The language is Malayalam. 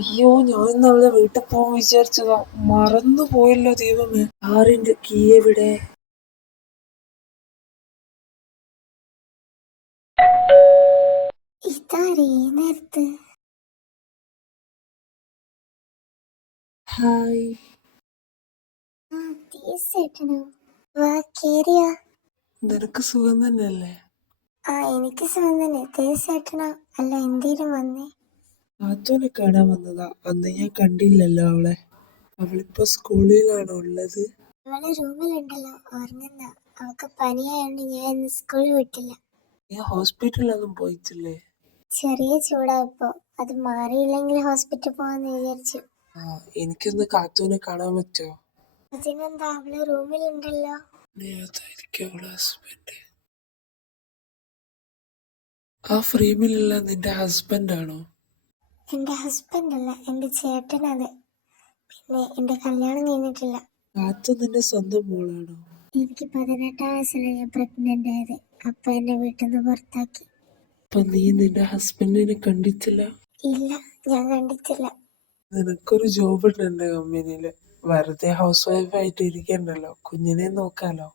അയ്യോ, ഞാൻ ഇന്ന് അവളെ വീട്ടിൽ പോകാൻ വിചാരിച്ചതാ, മറന്നു പോയല്ലോ ദൈവമേ. കാറിന്റെ കീ എവിടെ? നേരത്ത് ഹായ്. നിനക്ക് സുഖം തന്നെയല്ലേ? എനിക്ക് സുഖം തന്നെ. തീർച്ചയായിട്ടും. അല്ല, എന്തേലും വന്നേ? നാത്തൂനെ കാണാൻ വന്നതാ. അന്ന് ഞാൻ കണ്ടില്ലല്ലോ അവളെ. അവളിപ്പോ സ്കൂളിലാണോ ഉള്ളത്? അവള് റൂമിലുണ്ടല്ലോ, ഉറങ്ങുന്ന. അവൾക്ക് പനിയായോണ്ട് ഞാൻ ഇന്ന് സ്കൂളിൽ വിട്ടില്ല. നീ ഹോസ്പിറ്റലൊന്നും പോയിട്ടില്ലേ? ചെറിയ ചൂടായപ്പോ അത് മാറിയില്ലെങ്കിൽ ഹോസ്പിറ്റൽ പോവാന്ന് വിചാരിച്ചു. എനിക്കൊന്ന് കാത്തൂനെ കാണാൻ പറ്റുമോ? അതിനെന്താ, അവള് റൂമിലുണ്ടല്ലോ. അതായിരിക്കും അവളെ ഹസ്ബൻഡ്. ആ ഫ്രെയിമിലുള്ള നിന്റെ ഹസ്ബൻഡ് ആണോ? എന്റെ ഹസ്ബൻഡ് അല്ല, എന്റെ ചേട്ടനത്. പിന്നെ എന്റെ കല്യാണം കഴിഞ്ഞിട്ടില്ല. കാത്തു നിന്റെ സ്വന്തം മോളാണോ? എനിക്ക് 18 വയസ്സിലാണ് ഞാൻ പ്രഗ്നന്റ് ആയത്. അപ്പൊ എന്നെ വീട്ടിൽ നിന്ന് പുറത്താക്കി. അപ്പൊ നീ നിന്റെ ഹസ്ബൻഡിനെ കണ്ടിട്ടില്ല? ഇല്ല, ഞാൻ കണ്ടിട്ടില്ല. നിനക്കൊരു ജോബ് ഉണ്ട് എന്റെ കമ്പനിയില്. വെറുതെ ഹൗസ് വൈഫ് ആയിട്ട് ഇരിക്കണ്ടല്ലോ, കുഞ്ഞിനെ നോക്കാലോ.